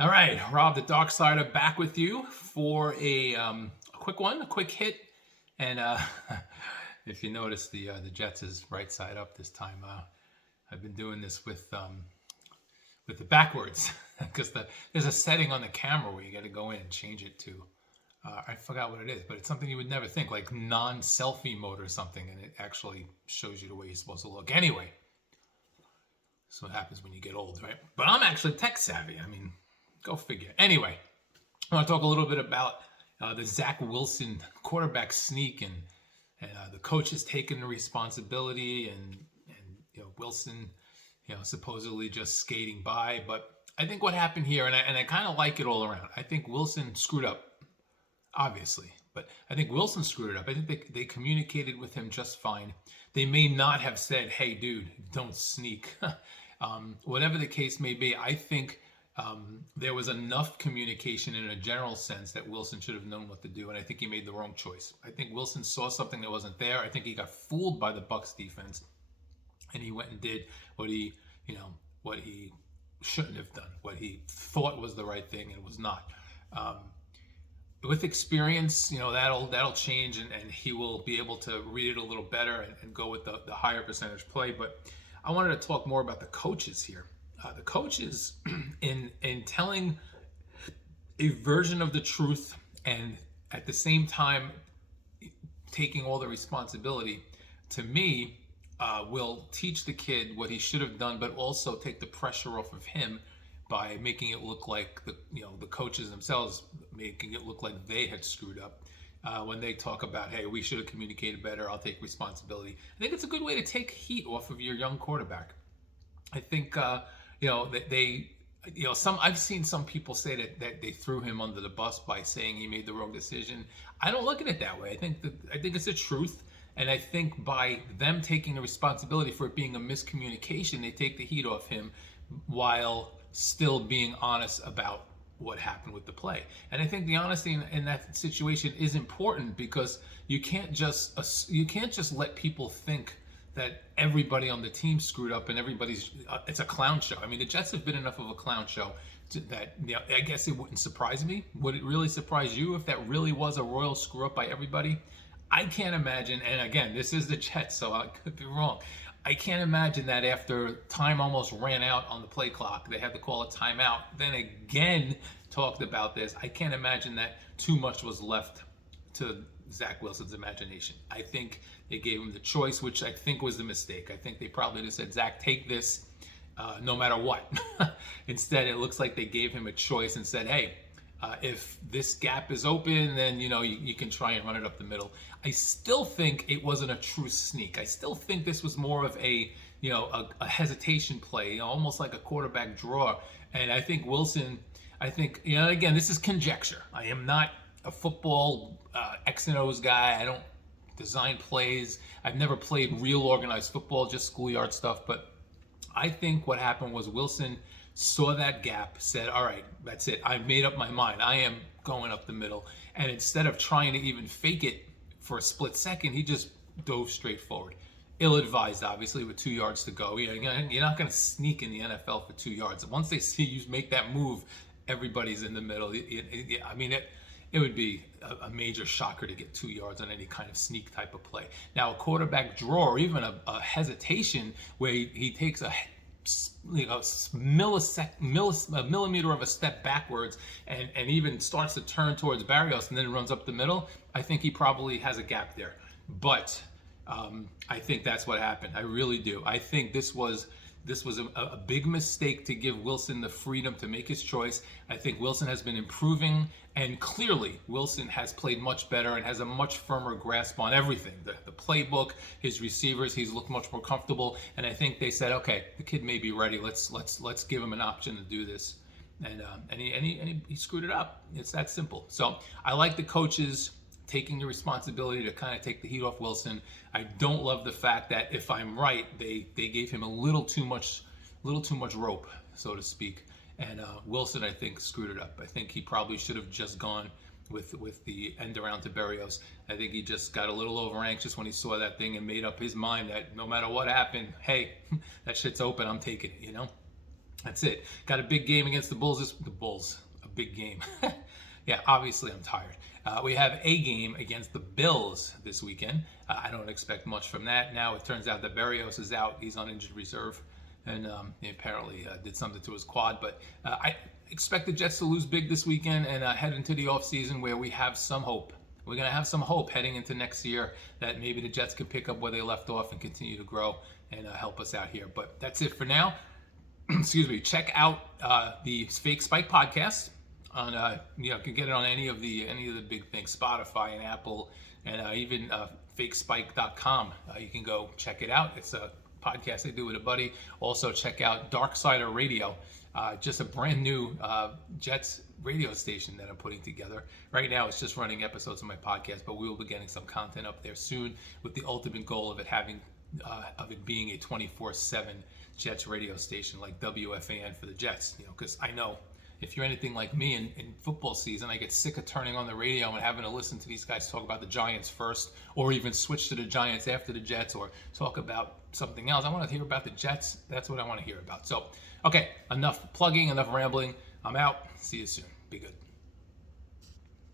All right, Rob the Dark Sider back with you for a quick one, a quick hit. And if you notice, the Jets is right side up this time. I've been doing this with the backwards because there's a setting on the camera where you got to go in and change it to. I forgot what it is, but it's something you would never think, like non-selfie mode or something, and it actually shows you the way you're supposed to look. Anyway, that's what happens when you get old, right? But I'm actually tech savvy. I mean, go figure. Anyway, I want to talk a little bit about the Zack Wilson quarterback sneak and the coaches taking the responsibility and Wilson, supposedly just skating by. But I think what happened here, and I kind of like it all around. I think Wilson screwed up, obviously, but I think Wilson screwed it up. I think they communicated with him just fine. They may not have said, "Hey, dude, don't sneak." Whatever the case may be, I think there was enough communication in a general sense that Wilson should have known what to do, and I think he made the wrong choice. I think Wilson saw something that wasn't there. I think he got fooled by the Bucs defense, and he went and did what he shouldn't have done, what he thought was the right thing and was not. With experience, that'll change, and he will be able to read it a little better and go with the higher percentage play. But I wanted to talk more about the coaches here. The coaches in telling a version of the truth and at the same time taking all the responsibility, to me, will teach the kid what he should have done, but also take the pressure off of him by making it look like the coaches themselves, making it look like they had screwed up. When they talk about, hey, we should have communicated better, I'll take responsibility. I think it's a good way to take heat off of your young quarterback. I think I've seen some people say that they threw him under the bus by saying he made the wrong decision. I don't look at it that way. I think it's the truth, and I think by them taking the responsibility for it being a miscommunication, they take the heat off him while still being honest about what happened with the play. And I think the honesty in that situation is important, because you can't just let people think that everybody on the team screwed up and it's a clown show. I mean, the Jets have been enough of a clown show that I guess it wouldn't surprise me. Would it really surprise you if that really was a royal screw up by everybody? I can't imagine, and again, this is the Jets, so I could be wrong. I can't imagine that after time almost ran out on the play clock, they had to call a timeout, then again talked about this. I can't imagine that too much was left to Zack Wilson's imagination. I think they gave him the choice, which I think was the mistake. I think they probably just said, Zack, take this no matter what. Instead, it looks like they gave him a choice and said, hey, if this gap is open, then you can try and run it up the middle. I still think it wasn't a true sneak. I still think this was more of a hesitation play, almost like a quarterback draw. And I think Wilson, again, this is conjecture. I am not a football X and O's guy. I don't design plays. I've never played real organized football, just schoolyard stuff. But I think what happened was Wilson saw that gap, said, all right, that's it. I've made up my mind. I am going up the middle. And instead of trying to even fake it for a split second, he just dove straight forward. Ill-advised, obviously, with 2 yards to go. You're not going to sneak in the NFL for 2 yards. Once they see you make that move, everybody's in the middle. It would be a major shocker to get 2 yards on any kind of sneak type of play. Now, a quarterback draw, or even a hesitation where he takes a millimeter of a step backwards and even starts to turn towards Barrios and then runs up the middle, I think he probably has a gap there. But I think that's what happened. I really do. I think this was a big mistake to give Wilson the freedom to make his choice. I think Wilson has been improving, and clearly Wilson has played much better and has a much firmer grasp on everything. The playbook, his receivers, he's looked much more comfortable. And I think they said, okay, the kid may be ready. Let's give him an option to do this. And he screwed it up. It's that simple. So I like the coaches taking the responsibility to kind of take the heat off Wilson. I don't love the fact that, if I'm right, they gave him a little too much rope, so to speak. And Wilson, I think, screwed it up. I think he probably should have just gone with the end around to Berrios. I think he just got a little over anxious when he saw that thing and made up his mind that no matter what happened, hey, that shit's open, I'm taking it, That's it. Got a big game against the Bulls. The Bulls, a big game. Yeah, obviously I'm tired. We have a game against the Bills this weekend. I don't expect much from that. Now it turns out that Berrios is out. He's on injured reserve, and he apparently did something to his quad. But I expect the Jets to lose big this weekend and head into the offseason where we have some hope. We're going to have some hope heading into next year that maybe the Jets can pick up where they left off and continue to grow and help us out here. But that's it for now. Excuse me. Check out the Fake Spike podcast. On you can get it on any of the big things, Spotify and Apple, and even fakespike.com. You can go check it out. It's a podcast I do with a buddy. Also check out Darksider Radio, just a brand new Jets radio station that I'm putting together. Right now it's just running episodes of my podcast, but we will be getting some content up there soon with the ultimate goal of it being a 24/7 Jets radio station like WFAN for the Jets. Because I know if you're anything like me in football season, I get sick of turning on the radio and having to listen to these guys talk about the Giants first, or even switch to the Giants after the Jets, or talk about something else. I want to hear about the Jets. That's what I want to hear about. So, okay, enough plugging, enough rambling. I'm out. See you soon. Be good.